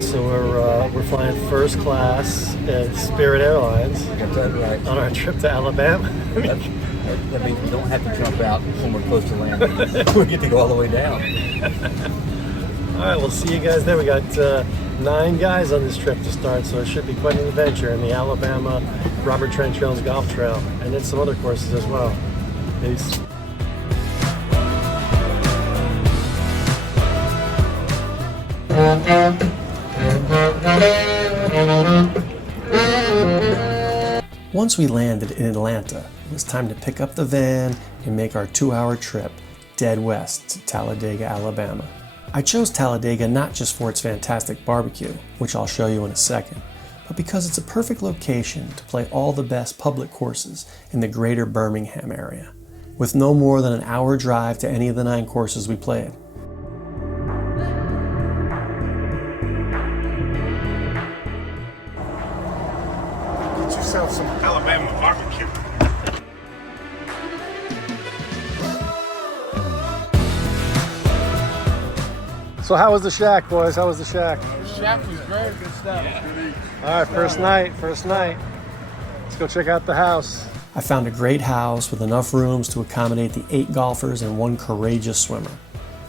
right, so we're flying first class at Spirit Airlines. That's right. On our trip to Alabama. That means we don't have to jump out when we're close to landing. We get to go all the way down. All right, we'll see you guys there. We got 9 guys on this trip to start, so it should be quite an adventure in the Alabama Robert Trent Trails Golf Trail, and then some other courses as well. Peace. Once we landed in Atlanta, it was time to pick up the van and make our 2-hour trip dead west to Talladega, Alabama. I chose Talladega not just for its fantastic barbecue, which I'll show you in a second, but because it's a perfect location to play all the best public courses in the greater Birmingham area, with no more than an hour drive to any of the 9 courses we played. Get yourself some Alabama barbecue. So how was the shack, boys? How was the shack? The shack was great. Good stuff. Yeah. All right, first night. Let's go check out the house. I found a great house with enough rooms to accommodate the 8 golfers and 1 courageous swimmer.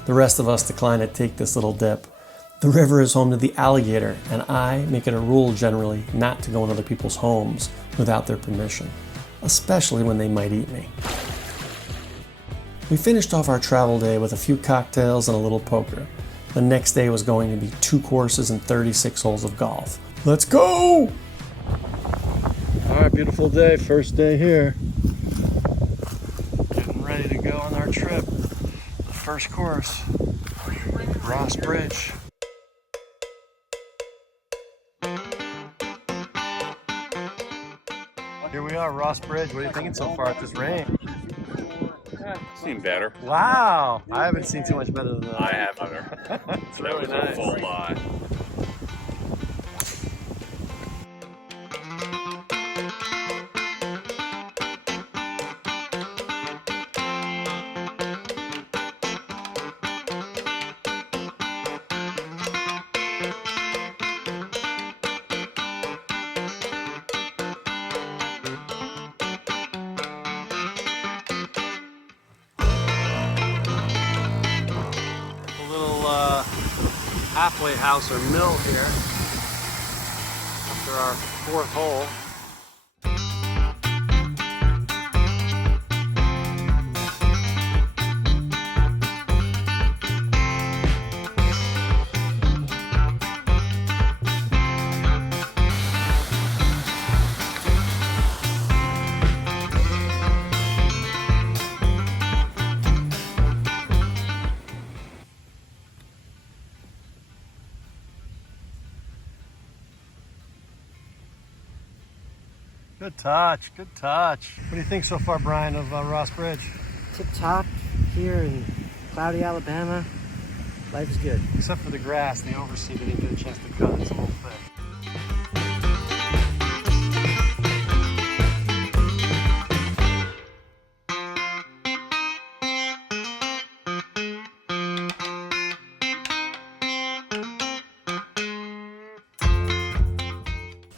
The rest of us declined to take this little dip. The river is home to the alligator, and I make it a rule generally not to go in other people's homes without their permission, especially when they might eat me. We finished off our travel day with a few cocktails and a little poker. The next day was going to be 2 courses and 36 holes of golf. Let's go! All right, beautiful day, first day here. Getting ready to go on our trip. The first course, Ross Bridge. Here we are, Ross Bridge. What are you thinking so far at this range? Seen better. Wow, I haven't seen too much better than that. I have better. It's That really was nice. a full lie. Halfway house or mill here after our 4th hole. Good touch, good touch. What do you think so far, Brian, of Ross Bridge? Tip-top here in cloudy Alabama. Life is good. Except for the grass, the overseed didn't get a chance to cut. It's a little thick.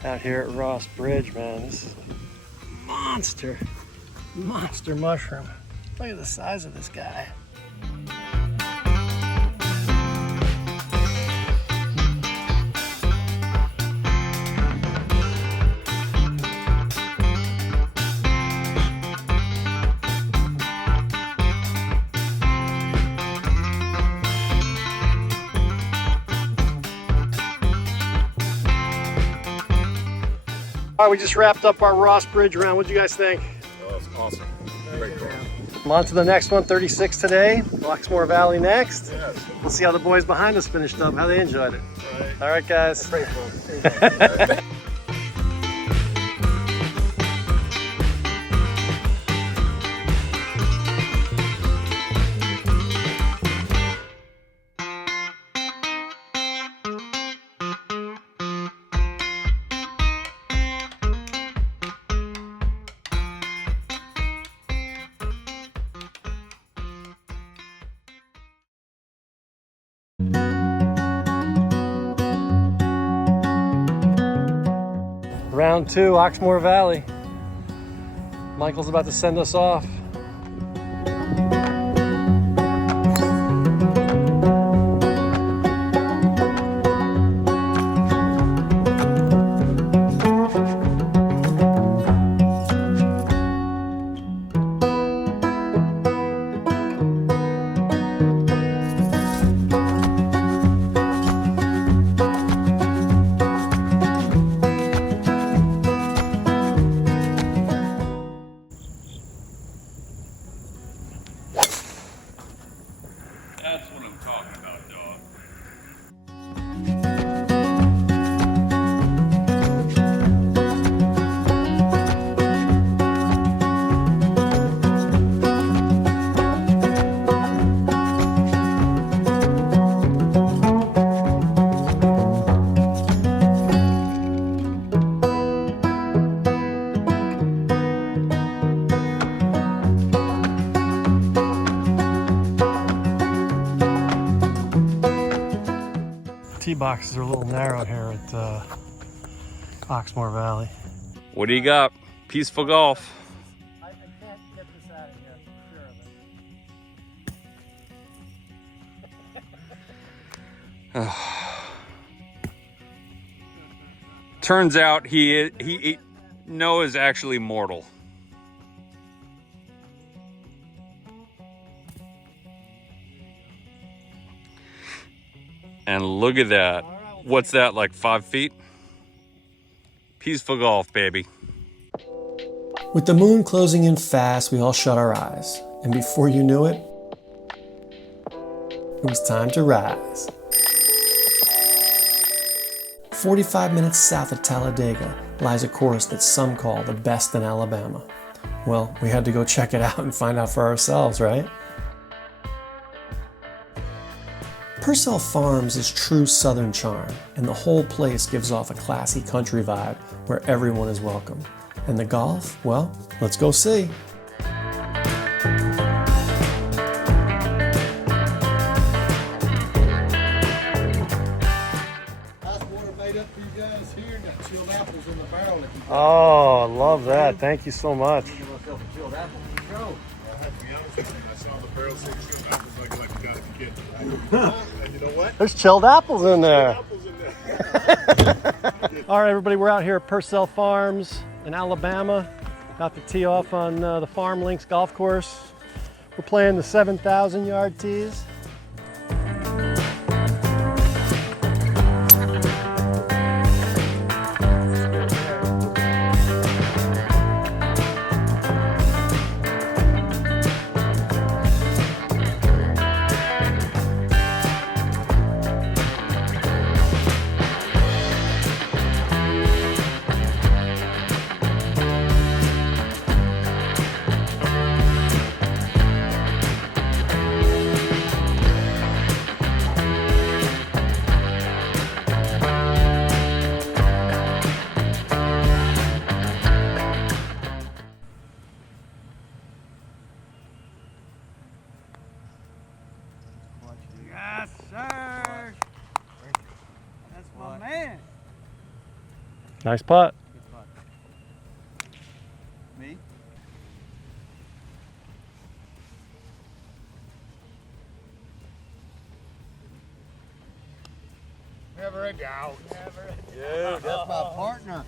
Out here at Ross Bridge, man, this is a monster mushroom. Look at the size of this guy. All right, we just wrapped up our Ross Bridge round. What do you guys think? Oh, that's awesome. Great course. On to the next one, 36 today. Oxmoor Valley next. Yes. We'll see how the boys behind us finished up, how they enjoyed it. All right, guys. Round 2, Oxmoor Valley. Michael's about to send us off. That's what I'm talking about, dog. Tee boxes are a little narrow here at Oxmoor Valley. What do you got? Peaceful golf. I can't get this out of here, I'm sure of it. Turns out he Noah is actually mortal. And look at that. What's that, like 5 feet? Peaceful golf, baby. With the moon closing in fast, we all shut our eyes. And before you knew it, it was time to rise. 45 minutes south of Talladega lies a course that some call the best in Alabama. Well, we had to go check it out and find out for ourselves, right? Pursell Farms is true southern charm, and the whole place gives off a classy country vibe where everyone is welcome. And the golf? Well, let's go see. Nice water made up for you guys here. Got chilled apples in the barrel. Oh, I love that. Thank you so much. I have to be honest with you. I saw the barrel say chilled apples like you got a kid. And you know what? There's chilled apples in there. Apples in there. All right, everybody, we're out here at Pursell Farms in Alabama. About to tee off on the Farm Links golf course. We're playing the 7,000 yard tees. Yes, sir. That's my man. Nice putt. Me? Never a doubt. Dude, that's my partner.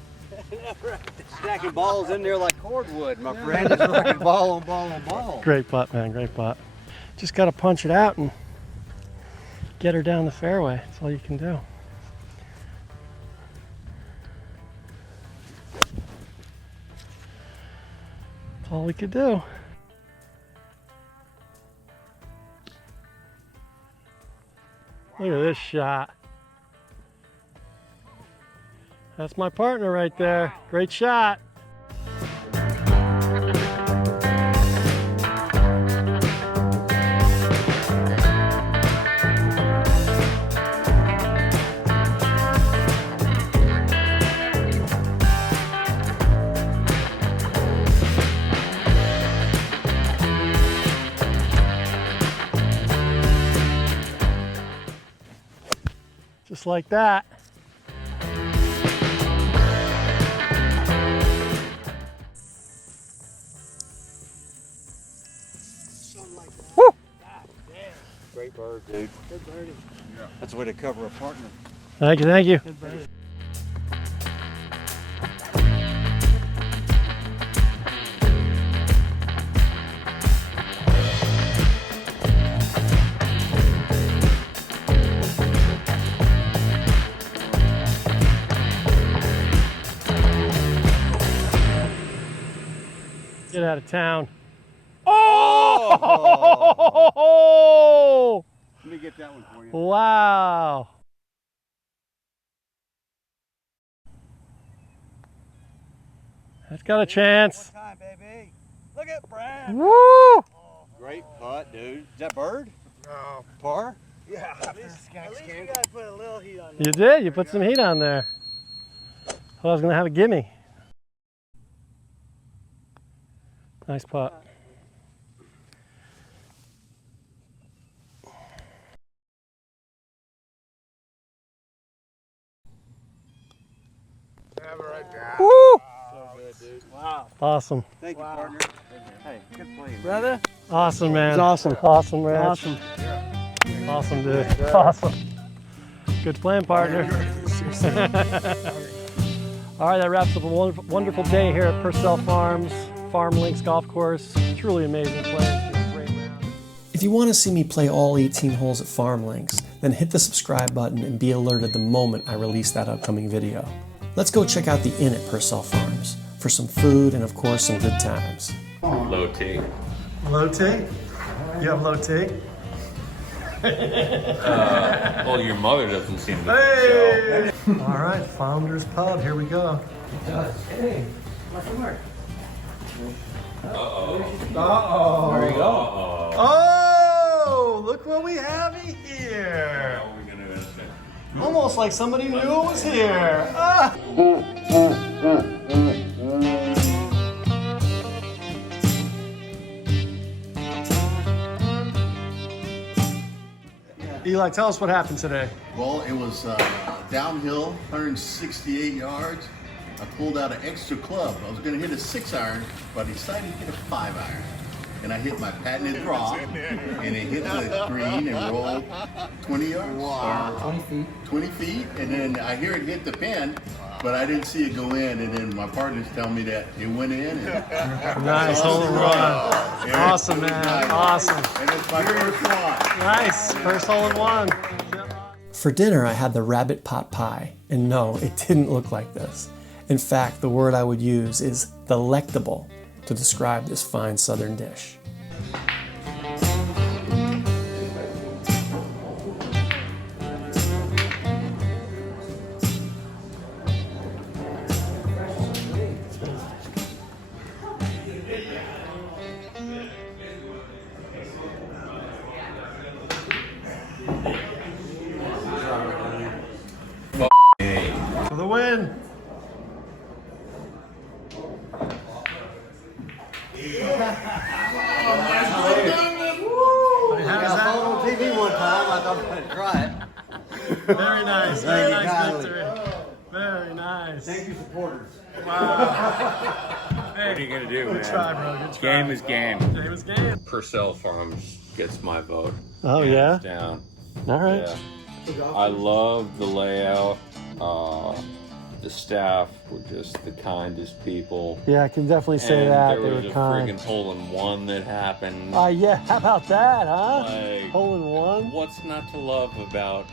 Stacking balls in there like cordwood, my friend. Just fucking ball on ball on ball. Great putt, man, great putt. Just got to punch it out and get her down the fairway. That's all you can do. That's all we could do. Look at this shot. That's my partner right there. Great shot. Just like that. Great bird, dude. Good birdie. That's the way to cover a partner. Thank you, thank you. Good birdie. Get out of town. Oh! Let me get that one for you. Wow. That's got a chance. One time, baby. Look at Brad. Woo! Great putt, dude. Is that bird? No. Par? Yeah, at least we gotta put a little heat on You did. You put some heat on there. Thought I was going to have a gimme. Nice putt. Have it right there. Woo! So good, dude. Wow. Awesome. Thank you, partner. Hey, good play. Brother? Awesome, man. It's awesome. Awesome, man. Awesome. Awesome, dude. Awesome. Good playing, partner. All right, that wraps up a wonderful day here at Pursell Farms, Farm Links Golf Course. Truly amazing play. Great round. If you want to see me play all 18 holes at Farm Links, then hit the subscribe button and be alerted the moment I release that upcoming video. Let's go check out the inn at Pursell Farms for some food and, of course, some good times. Low T. Low T? You have low T? Well, your mother doesn't seem to. Hey! All right, Founders Pub, here we go. Hey, welcome Mark. Uh-oh. There you go. Oh, look what we have here. How are we gonna ask it? Almost like somebody knew it was here. Ah. Eli, tell us what happened today. Well, it was downhill, 168 yards. I pulled out an extra club. I was going to hit a 6-iron, but I decided to hit a 5-iron. And I hit my patented drop, and it hit the green and rolled 20 yards. Wow. 20 feet. 20 feet, and then I hear it hit the pin, but I didn't see it go in. And then my partners tell me that it went in. And Nice, hole in one. Awesome, man. Awesome. And it's my first one. Nice, first hole in one. For dinner, I had the rabbit pot pie, and no, it didn't look like this. In fact, the word I would use is delectable to describe this fine southern dish. For the win! On TV one time. I thought I would try it. Very nice, very Thank you nice kindly. victory. Very nice. Thank you, supporters. Wow. What are you gonna do, Good man? try, bro. Good try. Game is game. Game is game. Pursell Farms gets my vote. Oh, yeah? Down. All right. Yeah. I love the layout. The staff were just the kindest people. Yeah, I can definitely say And that. there They was were a kind. friggin' hole-in-one that happened. Yeah, how about that, huh? Like, Hole in one? what's not to love about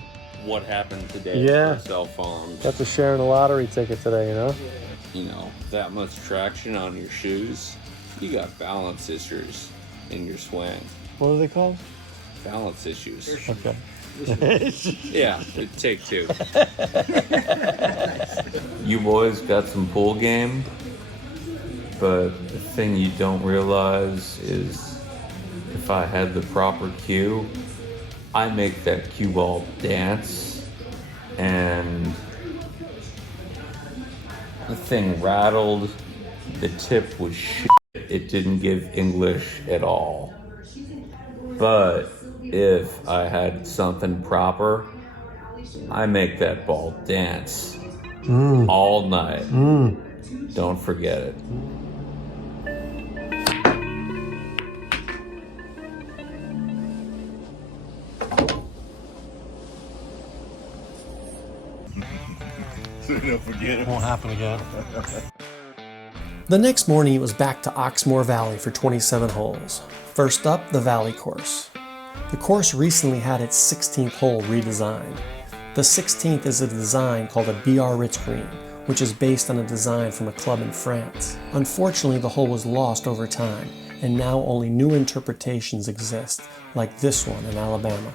what happened today Yeah. at Pursell Farms? That's a sharing a lottery ticket today, you know? You know, that much traction on your shoes. You got balance issues in your swing. What are they called? Balance issues. Okay. Yeah, take two. You boys got some pool game, but the thing you don't realize is if I had the proper cue, I make that cue ball dance, and the thing rattled, the tip was shit, it didn't give English at all. But if I had something proper, I make that ball dance all night. Don't forget it. Don't forget it. Won't happen again. The next morning, it was back to Oxmoor Valley for 27 holes. First up, the Valley course. The course recently had its 16th hole redesigned. The 16th is a design called a Biarritz green, which is based on a design from a club in France. Unfortunately, the hole was lost over time, and now only new interpretations exist, like this one in Alabama.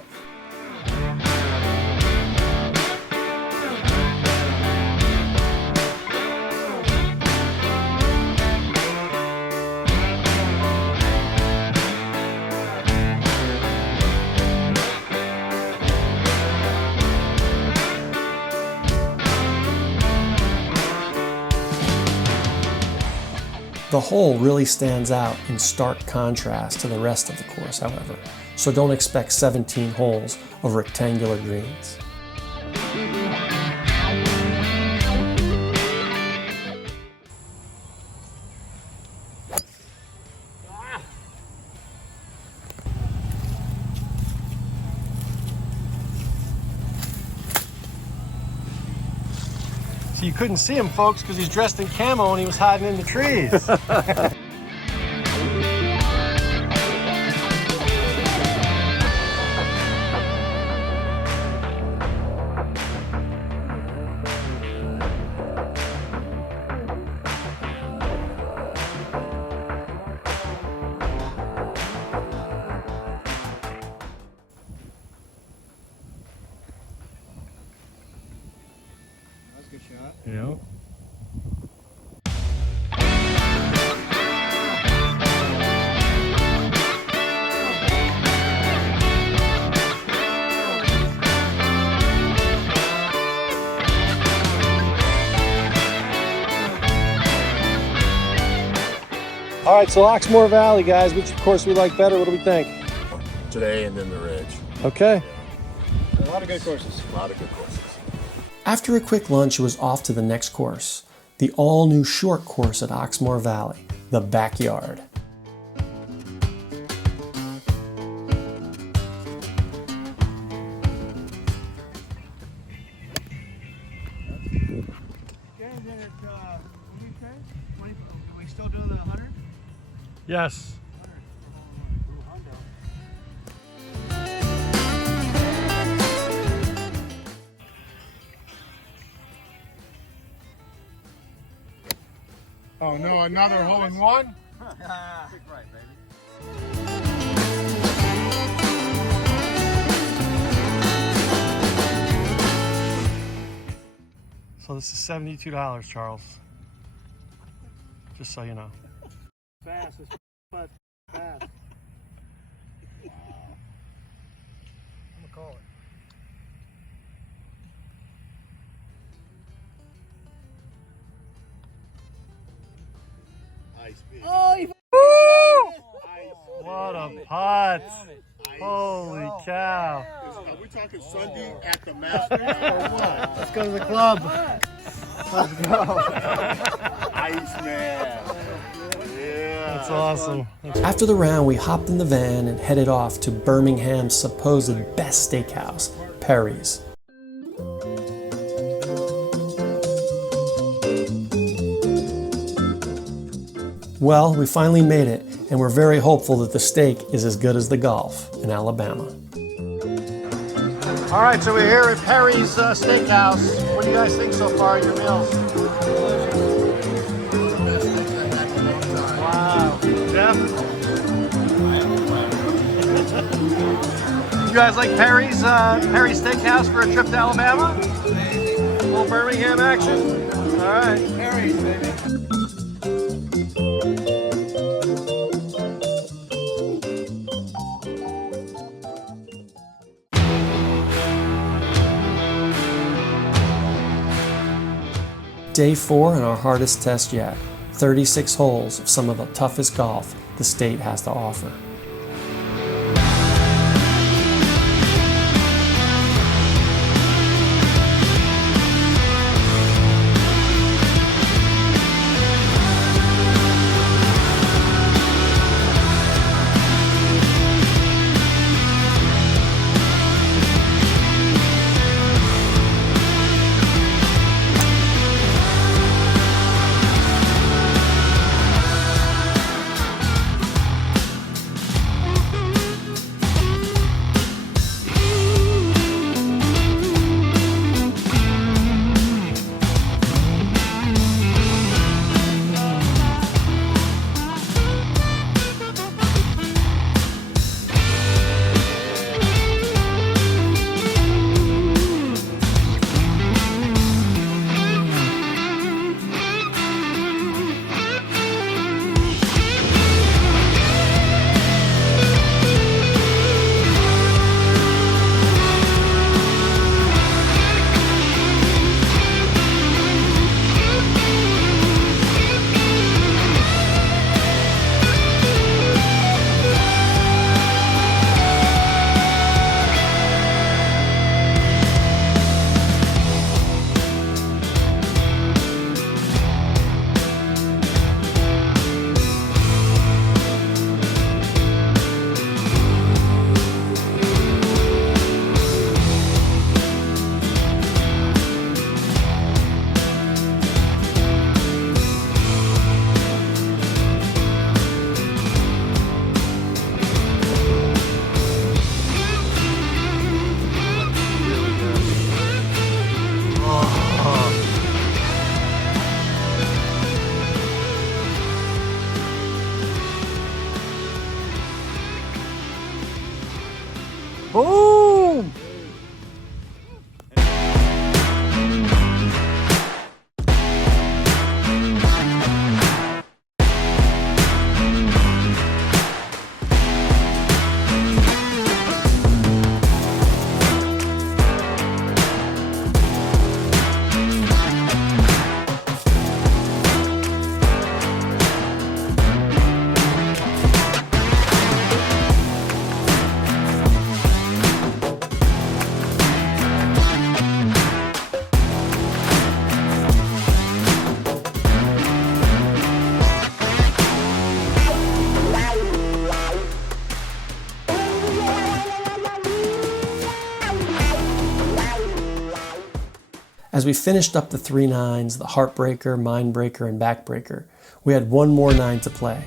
The hole really stands out in stark contrast to the rest of the course, however, so don't expect 17 holes of rectangular greens. So you couldn't see him, folks, because he's dressed in camo and he was hiding in the trees. Yeah. All right, so Oxmoor Valley, guys, which of course we like better. What do we think? Today and then the Ridge. Okay. A lot of good courses. A lot of good courses. After a quick lunch, it was off to the next course, the all-new short course at Oxmoor Valley, the Backyard. We still doing the 100? Yes. Oh no, another hole in one? Big right, baby. So this is $72, Charles. Just so you know. Fast, it's fast. Wow. I'm gonna call it. Ice big. What a putt! Holy cow! Are we talking Sunday at the Master or what? Let's go to the club. Let's go. Ice man. Yeah. That's awesome. After the round, we hopped in the van and headed off to Birmingham's supposed best steakhouse, Perry's. Well, we finally made it, and we're very hopeful that the steak is as good as the golf in Alabama. All right, so we're here at Perry's Steakhouse. What do you guys think so far of your meals? Wow. Jeff? You guys like Perry's Steakhouse for a trip to Alabama? A little Birmingham action? All right. Perry's, baby. Day 4 and our hardest test yet. 36 holes of some of the toughest golf the state has to offer. Boom! As we finished up the 3 9s, the Heartbreaker, Mindbreaker, and Backbreaker, we had one more 9 to play.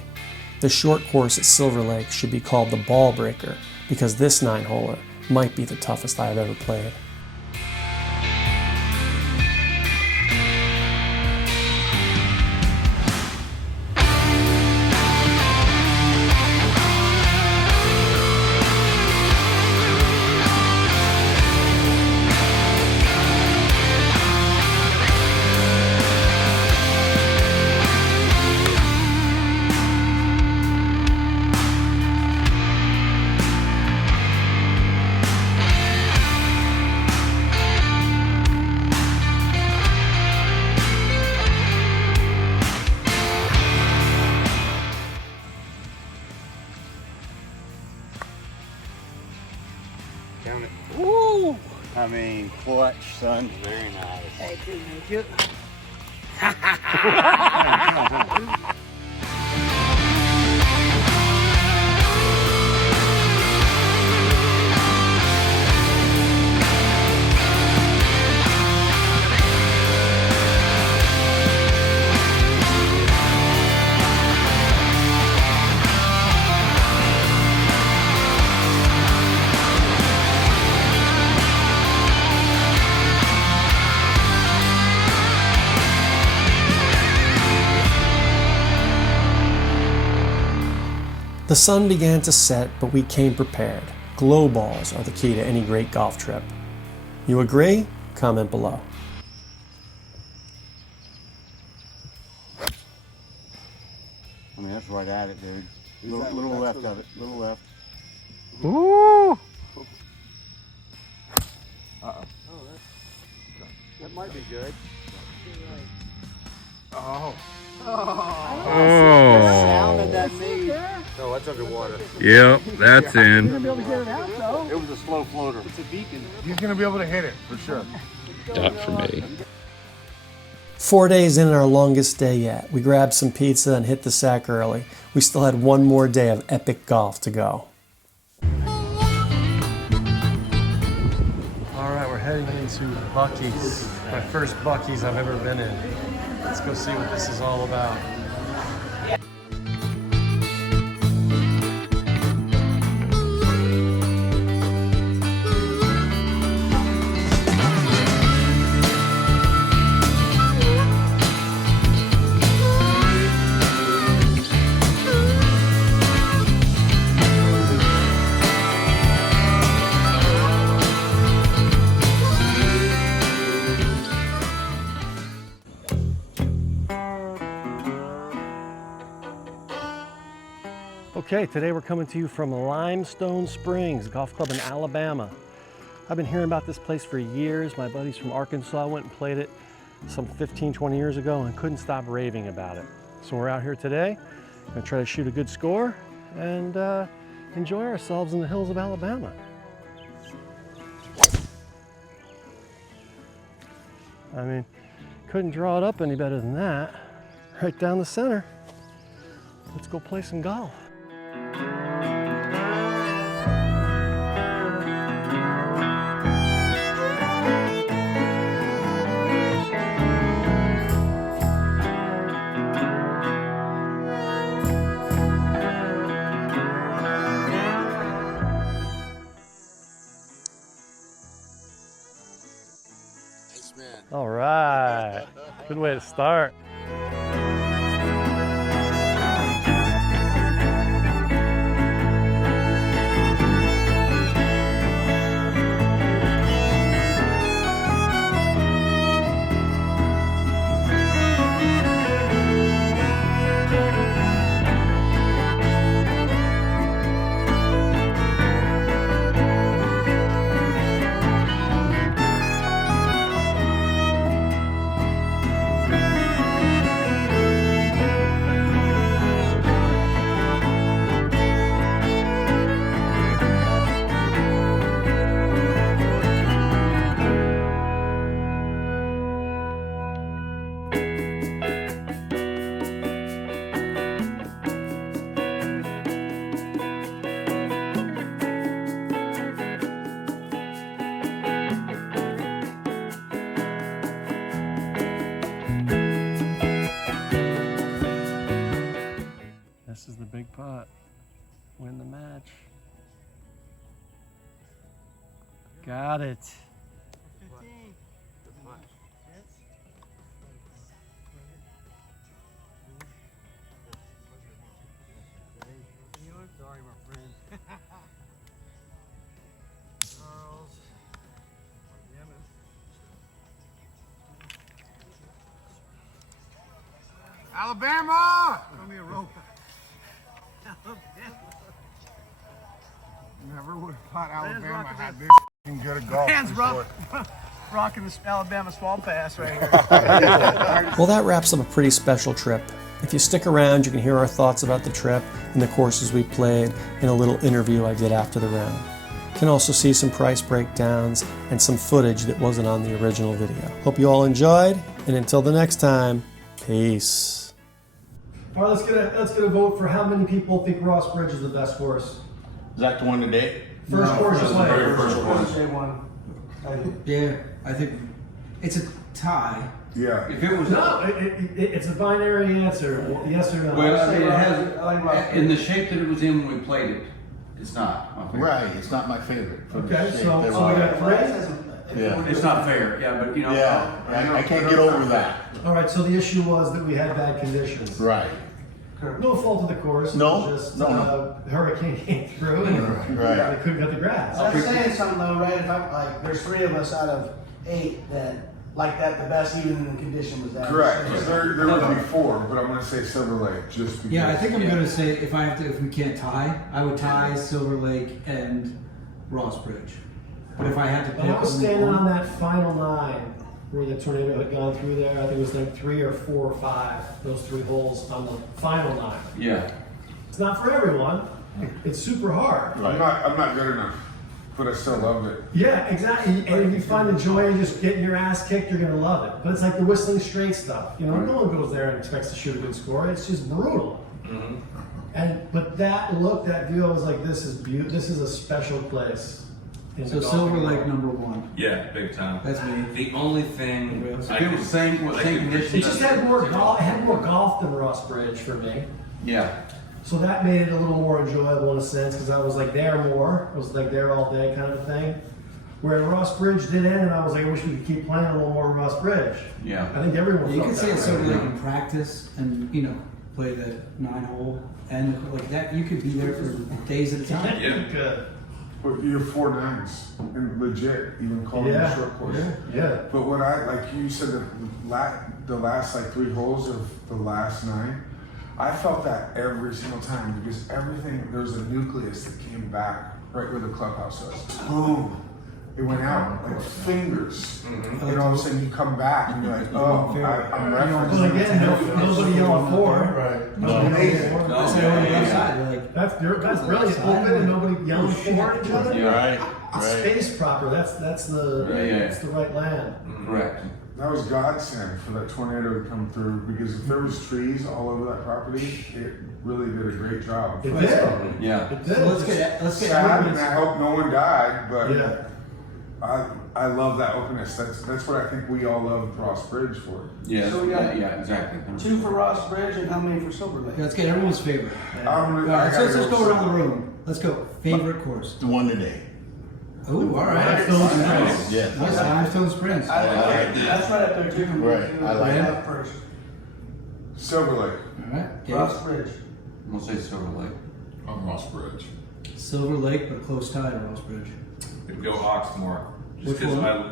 The short course at Silver Lake should be called the Ball Breaker because this 9-holer might be the toughest I have ever played. Count it. Woo! I mean, clutch, son. Very nice. Thank you, thank you. The sun began to set, but we came prepared. Glow balls are the key to any great golf trip. You agree? Comment below. I mean, that's right at it, dude. Little left of it. Little left. Woo! Uh-oh. That might be good. Oh. Oh, That made. No, that's underwater. yep, that's in. Be able to get it out though. It was a slow floater. It's a beacon. He's gonna be able to hit it for sure. Not for me. 4 days in our longest day yet. We grabbed some pizza and hit the sack early. We still had one more day of epic golf to go. All right, we're heading into Buc-ee's. My first Buc-ee's I've ever been in. Let's go see what this is all about. Okay, today we're coming to you from Limestone Springs Golf Club in Alabama. I've been hearing about this place for years. My buddies from Arkansas went and played it some 15, 20 years ago and couldn't stop raving about it. So we're out here today, gonna try to shoot a good score and enjoy ourselves in the hills of Alabama. I mean, couldn't draw it up any better than that. Right down the center. Let's go play some golf. All right, good way to start. win the match. Got it. 15. Sorry, my friend. Charles. Alabama! Throw me a rope. Never would have thought Alabama had this good a golf. Hands rocking the Alabama swamp pass right here. Well, that wraps up a pretty special trip. If you stick around, you can hear our thoughts about the trip and the courses we played in a little interview I did after the round. You can also see some price breakdowns and some footage that wasn't on the original video. Hope you all enjoyed, and until the next time, peace. All right, let's get a vote for how many people think Ross Bridge is the best course. Is that the one today? First course you played. very first one. Yeah, I think it's a tie. Yeah. If it was No, it's a binary answer, yes or no. well, I mean, it has in the shape that it was in when we played it. It's not. my favorite. Right, it's not my favorite. For the Okay, shape so they we were. got three. Yeah. It's not fair. Yeah, but you know. Yeah, I can't get over that. All right, so the issue was that we had bad conditions. Right. No fault of the course. No, it was just no. hurricane came through and Right. they couldn't cut the grass. That's saying something though, right? If I'm like, there's 3 of us out of 8 that like that the best, even in the condition was that. Correct. There would be 4, but I'm going to say Silver Lake just because. Yeah, I think I'm going to say if we can't tie, I would tie Silver Lake and Ross Bridge. But if I had to pick, I was only standing one- on that final 9 where the tornado had gone through there. I think it was like 3 or 4 or 5, those 3 holes on the final 9. Yeah. It's not for everyone. It's super hard. I'm not good enough, but I still love it. Yeah, exactly. And if you find the joy in just getting your ass kicked, you're gonna love it. But it's like the Whistling Straight stuff. You know, no one goes there and expects to shoot a good score. It's just brutal. But that view, I was like, this is beautiful. This is a special place. in So the Silver golfing Lake world. number 1. Yeah, big time. That's me. The only thing So if it was same conditions. It just had more golf. It had more golf than Ross Bridge for me. Yeah. So that made it a little more enjoyable in a sense because I was like there more. I was like there all day kind of thing. Where Ross Bridge did end, and I was like, I wish we could keep playing a little more Ross Bridge. Yeah. I think everyone. You felt could say that it's way. Silver Lake in practice, and play the 9-hole and like that. You could be there for days at a time. Yeah. Good. But you have 4 9s and legit, even calling it a short course. Yeah. But what you said the last like 3 holes of the last 9, I felt that every single time because there was a nucleus that came back right where the clubhouse was. Boom. It went out like fingers. And all of a sudden you come back and you're like, oh, I'm referencing. Well, again, nobody yelling 4. Right. No. Amazing. That's brilliant. Open and nobody yelling 4 at each other. Right. It's space proper. That's the that's the right land. Correct. That was godsend for that tornado to come through because if there was trees all over that property, it really did a great job. It did. Yeah. It did. So let's get Sad, and I hope no one died, but Yeah. I love that openness. That's what I think we all love Ross Bridge for. Yeah. So we got exactly. 2 for Ross Bridge and how many for Silver Lake? Let's get everyone's favorite. All I'm right, I so let's gotta just go around the room. Let's go. Favorite course. The one today. Oh, all right. Yeah. Nice. Limestone Springs. That's right up there too. For me, Right, too. I like Yeah, that. first. Silver Lake. All right. Dave? Ross Bridge. We'll say Silver Lake. On Ross Bridge. Silver Lake, but a close tie to Ross Bridge. Could go Oxmoor. Just Which because one?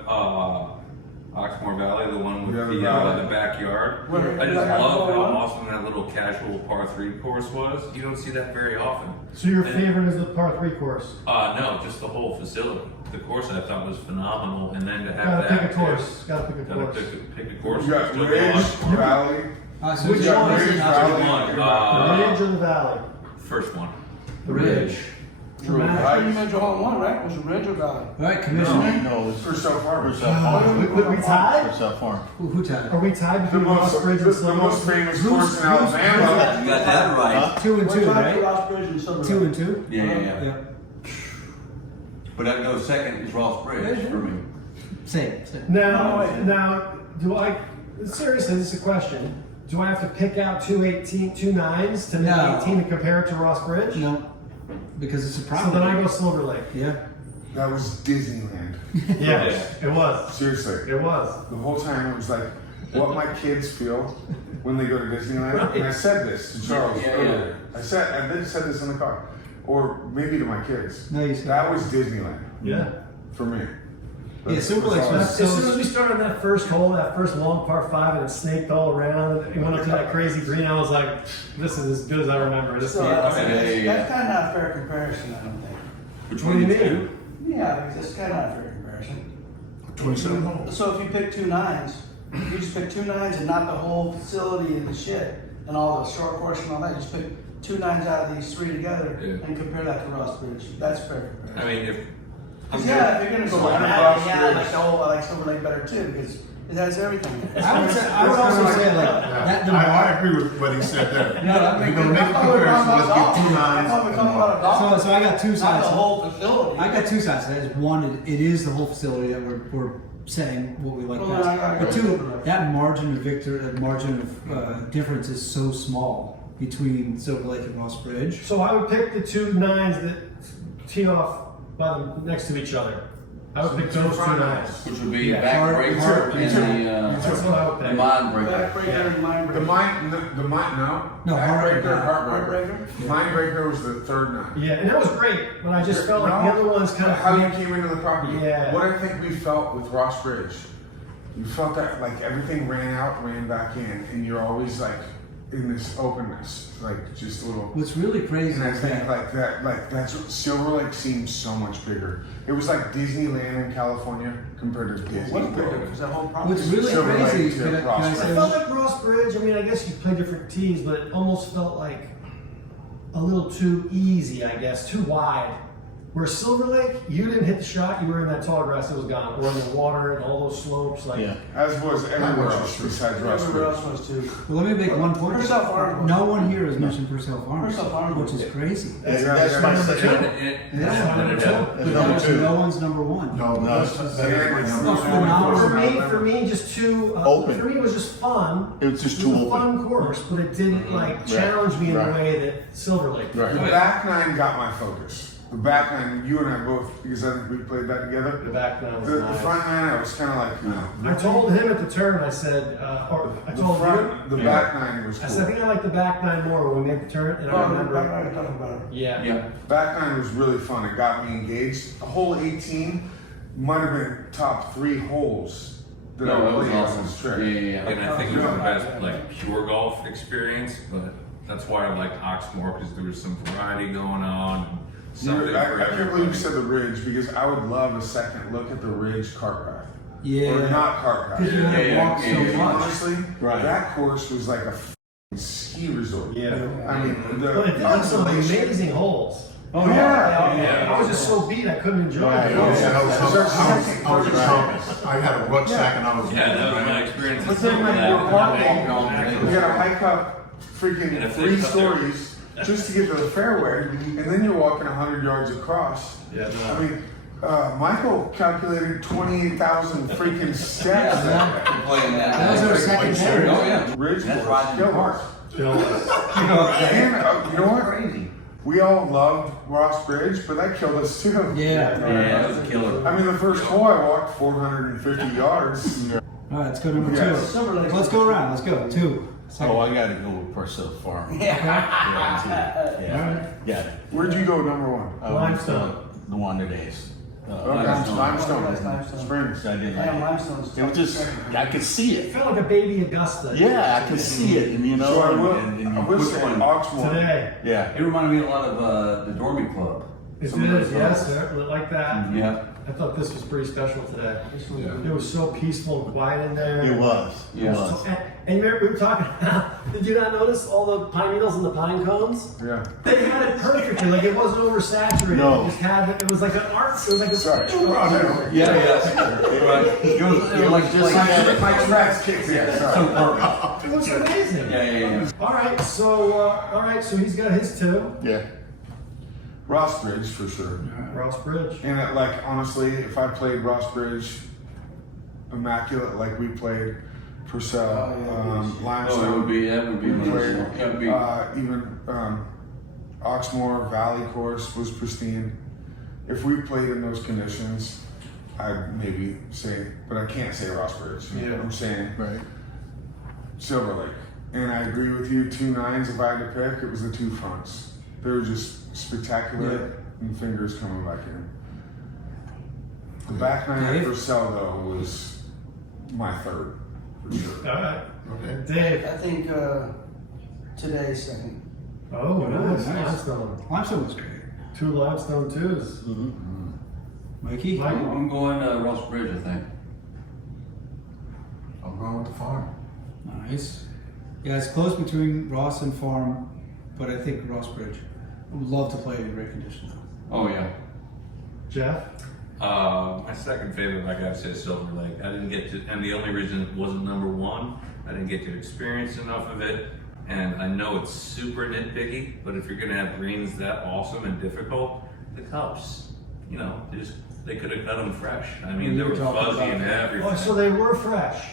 Oxmoor Valley, the one with Yeah, the the valley. backyard. Where- I just like love how Oxmoor? awesome that little casual par 3 course was. You don't see that very often. So your favorite is the par 3 course. No, just the whole facility. The course I thought was phenomenal, and then to have Gotta that. pick a course. Gotta pick a Gotta course. pick a course. You got Still go Ridge, on. Valley. So Which it's one not- is it? it's not- Valley. Ridge or the Valley? First one. The Ridge. How you meant your hole in one, right? Was it Ridge or Valley? All right, Commissioner. No, it's Purcell Farms. Purcell Farm. We tied? Purcell Farm. Who tied? Are we tied The between Ross Bridge and the Silver most Lake? famous course in Alabama. You got that right. 2 and 2, We're tied right? for Ross Bridge and Silver 2 Lake. and 2. Yeah. Yeah. But that goes second is Ross Bridge for me. Same. Now, do I, seriously, this is a question. Do I have to pick out two 9s to make No. 18 to compare it to Ross Bridge? No. because it's a So problem. then I go Silver Lake. Yeah. That was Disneyland. Yes, it was. Seriously. It was. The whole time it was like what my kids feel when they go to Disneyland. And I said this to Charles earlier. I did said this in the car. Or maybe to my kids. No, you said that was Disneyland. Yeah. For me. Yeah, Silver Lake's As soon as we started on that first hole, that first long par 5, and it snaked all around, and went up to that crazy green, I was like, this is as good as I remember. This So is that's kind of not a fair comparison, I don't think. Which What do you mean? Yeah, because it's kind of not a fair comparison. 27 holes. So if you pick 2 9s, you just pick 2 9s and not the whole facility and the shit and all the short course and all that. Just pick 2 9s out of these 3 together and compare that to Ross Bridge. That's fair comparison. I mean, if Because yeah, if you're gonna go So on like that, Ross yeah, Bridge. like the whole, I like Silver Lake better too because it has everything. I would also say like that. I agree with what he said there. No, that If you're gonna make a comparison, let's get 2 9s. So I got two Not sides. the whole facility. I got two sides. That is one, it is the whole facility that we're saying what we like Well, best. I gotta But go. two, that margin of difference is so small between Silver Lake and Ross Bridge. So I would pick the 2 9s that tee off by them next to each other. I would pick those 2 9s. Which would be Yeah. backbreaker and That's what I would the pick. mind breaker. Backbreaker and mind breaker. The mind, No, Backbreaker, Heartbreaker. Mindbreaker was the third 9. Yeah, and that was great, but I just felt like the other ones kind of. How you came into the property. Yeah. What I think we felt with Ross Bridge, you felt that like everything ran out, ran back in, and you're always like in this openness, like just a little. What's really crazy And I is think that that's what Silver Lake seems so much bigger. It was like Disneyland in California compared to Disney. What's bigger? Because that whole property. what's really Silver Lake crazy. to Can I Ross I say felt like Ross Bridge. I mean, I guess you play different tees, but it almost felt like a little too easy. I guess too wide. Where Silver Lake, you didn't hit the shot. You were in that tall grass. It was gone. Or in the water and all those slopes. Like, As was everywhere else besides Ross Everywhere Bridge. else was too. Well, let me make one point. Purcell Farms. No one here has mentioned Purcell Farms, Purcell Farms. which is crazy. That's my second. But no one's number one. No, For me, just too Open. For me, it was just fun. It was just It too was a open. fun course, but it didn't like challenge me in the Right. way that Silver Lake did. The back 9 got my focus. The back 9, you and I both, because I think we played that together. The back nine was The nice. front 9, I was kind of like, no. I told him at the turn, I said, or I The told front, you, the back 9 was I said, I cool. think I like the back 9 more when we made the turn, and I Oh, remember. I'm talking about it. Yeah. Back 9 was really fun. It got me engaged. Hole 18 might have been top 3 holes that I played on this trip. And I think it was the best like pure golf experience, but that's why I like Oxmoor because there was some variety going on. Something I for can't believe you everybody. said the Ridge because I would love a second look at the Ridge cart path. Yeah. Or not cart path. Because you have walked so much. Honestly, Right. that course was like a f***ing ski resort. Yeah. I mean, But it did have some undulation. amazing holes. Oh yeah. I was just so beat I couldn't enjoy Right. it. I was trumping. I had a rucksack and I was. Yeah, that was my experience. But then like we're parking, we gotta hike up freaking 3 stories just to get to the fairway, and then you're walking 100 yards across. Yeah, no. I mean, Michael calculated 28,000 freaking steps. That was our second day. Oh, yeah. Ridge That's course, riding killed cars. us. And, you know what? Crazy. We all loved Ross Bridge, but that killed us too. Yeah. Yeah, that was a killer. I mean, the first hole I walked 450 yards. All right, let's go number Yes. 2. Let's go around. Let's go. 2. Oh, I gotta go with Pursell Farms. Yeah. Where'd you go, number 1? Limestone. The Wonder Days. Limestone. Limestone. Springs. I didn't like Yeah, it. Limestone's. It was just, I could see It it. felt like a baby Augusta. Yeah, I could see it, and you know, So I will, and I will say Oxmoor. Today. yeah. It reminded me a lot of the Dormie Club. It Some of is, those yes, levels. sir. Like that. Yeah. I thought this was pretty special today. Yeah. It was so peaceful and quiet in there. It was. It Yeah. was. And you remember we were talking about, did you not notice all the pine needles and the pine cones? Yeah. They had it perfectly, like it wasn't oversaturated. No. It just had, it was like an art, it was like a. Sorry. Yeah. It was like just like My tracks kicked in. Sorry. It was amazing. Yeah. All right, so he's got his 2. Yeah. Ross Bridge for sure. Ross Bridge. And like honestly, if I played Ross Bridge immaculate like we played Purcell, Oh, it Limestone, would be. That would be. we played It would be. even Oxmoor Valley course was pristine. If we played in those conditions, I'd maybe say, but I can't say Rossbridge. You know what I'm saying? Right. Silver Lake. And I agree with you, 2 9s, if I had to pick, it was the 2 fronts. They were just spectacular, and fingers coming back in. The back 9 at Pursell, though, was my 3rd, for sure. All right. Okay. Dave. I think today's second. Oh, nice. Limestone. Limestone was great. 2 limestone 2s. Mikey? Mike? I'm going Ross Bridge, I think. I'm going with the farm. Nice. Yeah, it's close between Ross and Farm, but I think Ross Bridge. I would love to play it in great condition though. Oh yeah. Jeff? My second favorite, I gotta say, Silver Lake. I didn't get to, and the only reason it wasn't number 1, I didn't get to experience enough of it. And I know it's super nitpicky, but if you're gonna have greens that awesome and difficult, the cups, you know, they could have cut them fresh. I mean, they were fuzzy and everything. Oh, so they were fresh.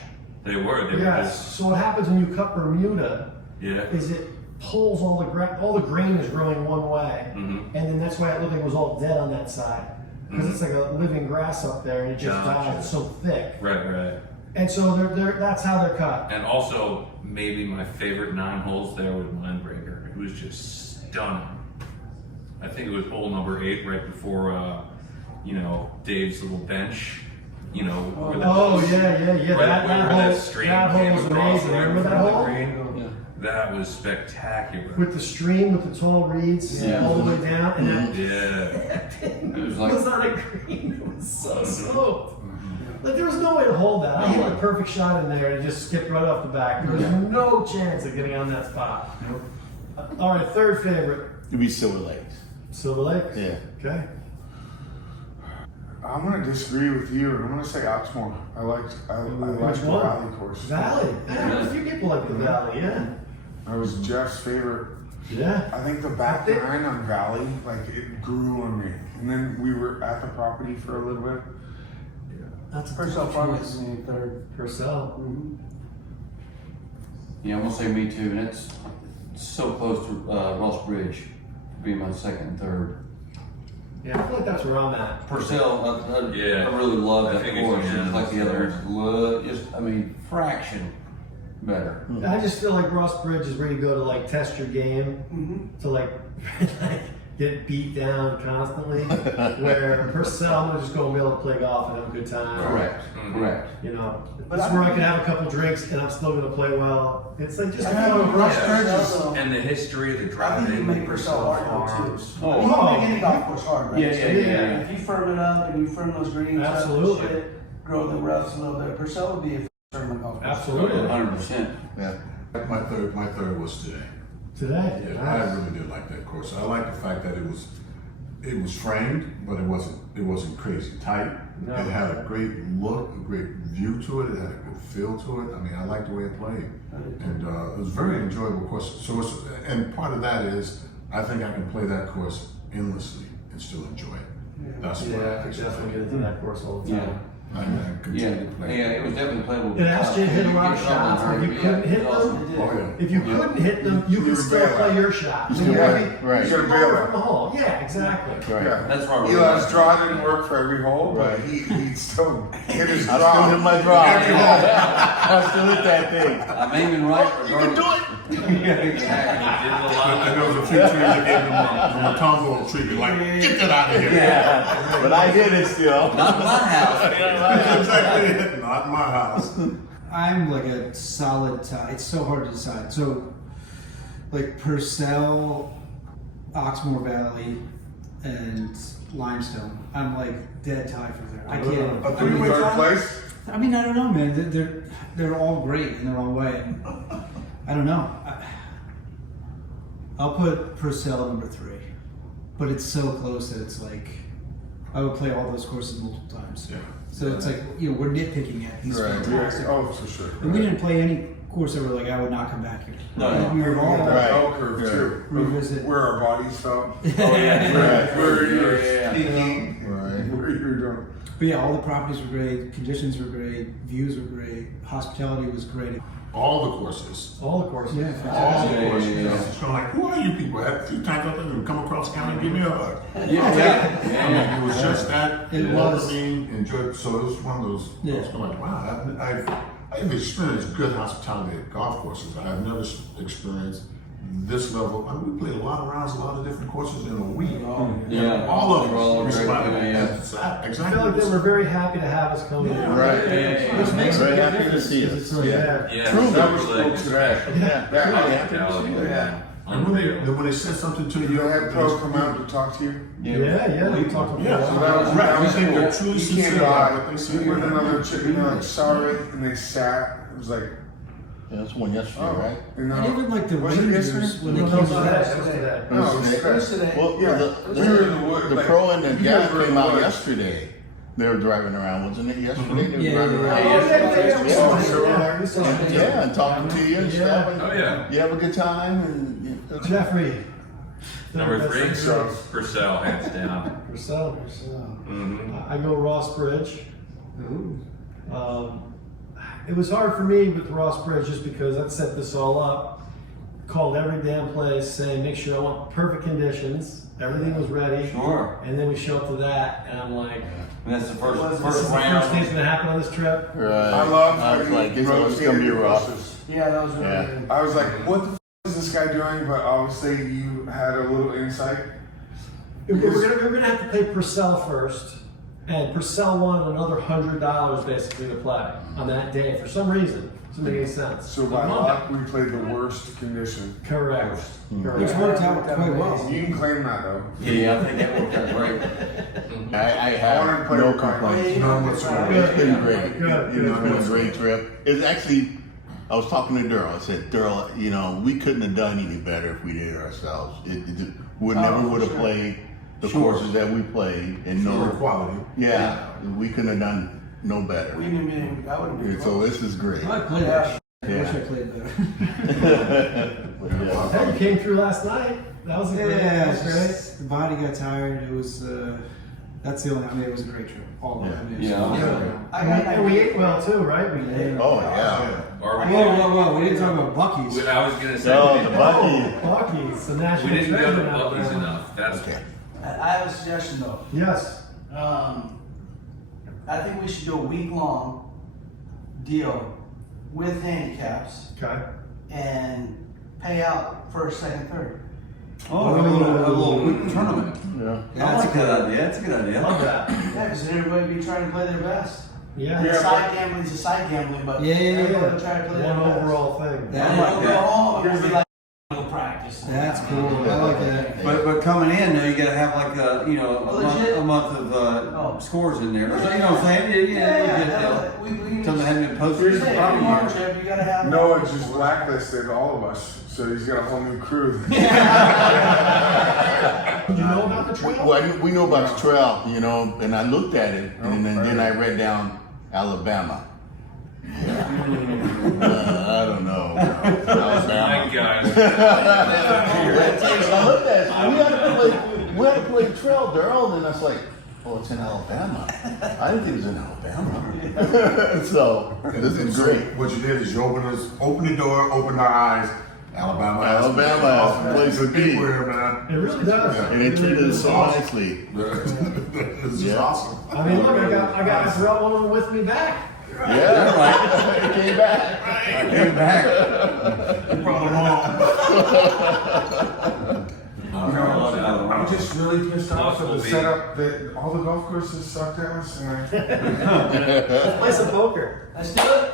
They were Yes. just, So what happens when you cut Bermuda yeah. is it pulls all the grain is growing one way, and then that's why it looked like it was all dead on that side because it's like a living grass up there and it just dies. It's so thick. Right. And so that's how they're cut. And also, maybe my favorite 9 holes there was Mindbreaker. It was just stunning. I think it was hole number 8 right before, Dave's little bench. Yeah. That hole was amazing. Remember that hole? Yeah. That was spectacular. With the stream, with the tall reeds all the way down, and that It was on a green. It was so sloped. Like there was no way to hold that. I hit the perfect shot in there and it just skipped right off the back. There was no chance of getting on that spot. All right, 3rd favorite. It'd be Silver Lakes. Silver Lake. Yeah. Okay. I'm gonna disagree with you, and I'm gonna say Oxmoor. I liked the one? Valley course. Valley. Yeah, a few people like the Valley. Yeah. That was Jeff's favorite. Yeah. I think the back 9 on Valley, like it grew on me. And then we were at the property for a little bit. That's Pursell Farms is in 3rd. Pursell. Yeah, I'm gonna say me too, and it's so close to Ross Bridge to be my 2nd and 3rd. Yeah, I feel like that's where I'm at. Purcell, I really love that course. It's like the others, fraction better. I just feel like Ross Bridge is where you go to like test your game, to like get beat down constantly. Where Pursell, I'm gonna just go and be able to play golf and have a good time. Correct. You know, that's where I can have a couple drinks and I'm still gonna play well. It's like just kind of Ross Bridge And the history of the I think you driving. make Pursell hard though too. Oh. You don't make any golf course hard, right? Yeah. If you firm it up and you firm those greens up Absolutely. and shit, grow the roughs a little bit, Pursell would be a tournament golf course. Absolutely. 100%. Yeah. My third was today. Today. Yeah, I really did like that course. I like the fact that it was framed, but it wasn't crazy tight. No. It had a great look, a great view to it. It had a good feel to it. I mean, I liked the way it played, and it was a very enjoyable course. So and part of that is I think I can play that course endlessly and still enjoy it. That's what Yeah, I I could think. definitely get into that course all the time. I continue to play. It was definitely playable. It asked you to hit a lot of shots, but if you couldn't hit them, Oh yeah. if you couldn't hit them, you could still bail play out. your shot. You You right. You should should bail from out. the hole. Yeah, exactly. Right. Yeah. That's why Eli's draw didn't work for every hole, but he'd still hit his I draw. still hit my draw. Every hole. I still hit that thing. I'm aiming right. You can do it. Yeah, exactly. And there was a few times I gave him a combo treatment, like, get that out of here. Yeah. But I did it still. Not my house. Exactly it. Not my house. I'm like a solid tie. It's so hard to decide. So, like Pursell, Oxmoor Valley, and Limestone. I'm like dead tie for there. I can't. A three-way third place? I mean, I don't know, man. They're all great in their own way. I don't know. I'll put Pursell number 3, but it's so close that it's like I would play all those courses multiple times. Yeah. So it's like we're nitpicking it. He's Right. fantastic. Oh, for sure. And we didn't play any course that were like I would not come back here. No. We were all Right. Bell curve too. revisit. Where our bodies felt. Oh yeah. Where you're Yeah. speaking. Right. Where you're doing. But yeah, all the properties were great, conditions were great, views were great, hospitality was great. all the courses. All the courses. All the courses. It's kind of like, who are you people? A few times I think we come across the county and give me a hug. I mean, it was just that. It was. Enjoyed. So it was one of those. Yeah. It's kind of like, wow. I've experienced good hospitality at golf courses. I've never experienced this level. I mean, we played a lot of rounds, a lot of different courses in a week. Yeah. All of them. All Responded. great, yeah. Exactly. I feel like they were very happy to have us come in. Right. Which makes Very it happy to see us. Yeah, True. That was cool today. Yeah. And when they said something to you, You had pros come out to talk to you? Yeah, we talked Yeah, about so that. that was right. We think they're You truly came sincere by about what they say. with another chick, and they're like, sorry, and they sat. It was like, Yeah, that's one yesterday, right? you know. And even like the was it Rangers yesterday? when they No, came it was back. today. No, it was Yesterday. Well, Yeah, the, we were in the woods, the like, pro and the you guy guys were in came the out woods. yesterday. They were driving around, wasn't it yesterday? They were Yeah, driving yeah, around. yeah. Oh, Yeah. sure. We saw And, it. yeah, and talking to you and stuff. And Oh, yeah. You have a good time and Jeffrey. Number 3, So- Pursell, hands down. Purcell. Mm-hmm. I go Ross Bridge. It was hard for me with Ross Bridge just because I'd set this all up, called every damn place saying, make sure I want perfect conditions. Everything was ready. Sure. And then we show up to that, and I'm like, And that's the this first is the first thing that's round. gonna happen on this trip. right. I love I how was you like, this is gonna be rotated the rough. courses. Yeah, that was really Yeah. good. I was like, what the is this guy doing? But obviously you had a little insight. We're gonna have to play Purcell first, and Purcell wanted another $100 basically to play on that day for some reason. Doesn't make any sense. So by Monday. luck, we played the worst condition. Correct. Which Correct. worked out quite well. You can claim that though. Yeah, I think that worked out great. I wanted to have play no with Ryan. complaints. None whatsoever. It's been great. Good. You know, it's been a great trip. It's actually, I was talking to Daryl. I said, Daryl, you know, we couldn't have done any better if we did it ourselves. We never would have played the courses that we played and Sure, no quality. Yeah, we couldn't have done no better. We didn't even, I wouldn't be. So this is great. I played it. I wish I Yeah. played better. But yeah. Hey, you came through last night. That was a great. Yeah, That was great. just the body got tired. It was. That's the only. I mean, it was a great trip. All of it. Yeah. And we ate well too, right? We ate. Oh yeah. Whoa! We didn't talk about Buc-ee's. I was gonna say, No, we the didn't- Buc-ee's. Buc-ee's, the we national didn't go to treasure out Buc-ee's there. enough. That's Okay. I have a suggestion though. Yes. I think we should do a week-long deal with handicaps Okay. and pay out first, second, third. Oh, have a little weekly tournament. Yeah. That's a good idea. That's a good idea. Love that. Yeah, because then everybody be trying to play their best. Yeah. Yeah. Side gambling's a side gambling, but Yeah. everybody will try to play their One best. overall thing. That- And like we'll go that. home and we'll be like, we'll practice. That's cool. I like that. But coming in, though, you gotta have like Legit? a month of scores in there. So, you know what I'm saying? Yeah. Something that hadn't been posted. Here's the Probably thing, March. trip, you gotta have. Noah just blacklisted all of us, so he's got a whole new crew. Did you know about the trail? Well, we know about the trail, you know, and I looked at it, and then I read down Alabama. Yeah. I don't know. my Alabama. guys. I looked at it. We had to play trail, Daryl, and I was like, oh, it's in Alabama. I didn't think it was in Alabama. So this is great. What you did is you opened the door, opened our eyes. Alabama has a place to be. People here, man. It really does. And they treated us so nicely. This is awesome. I mean, look, I got to throw one of them with me back. Yeah, right. It came back. I came back. You brought them home. I'm just really pissed off at the Possible setup that all the golf courses sucked ass, and Let's play some poker. Let's do it.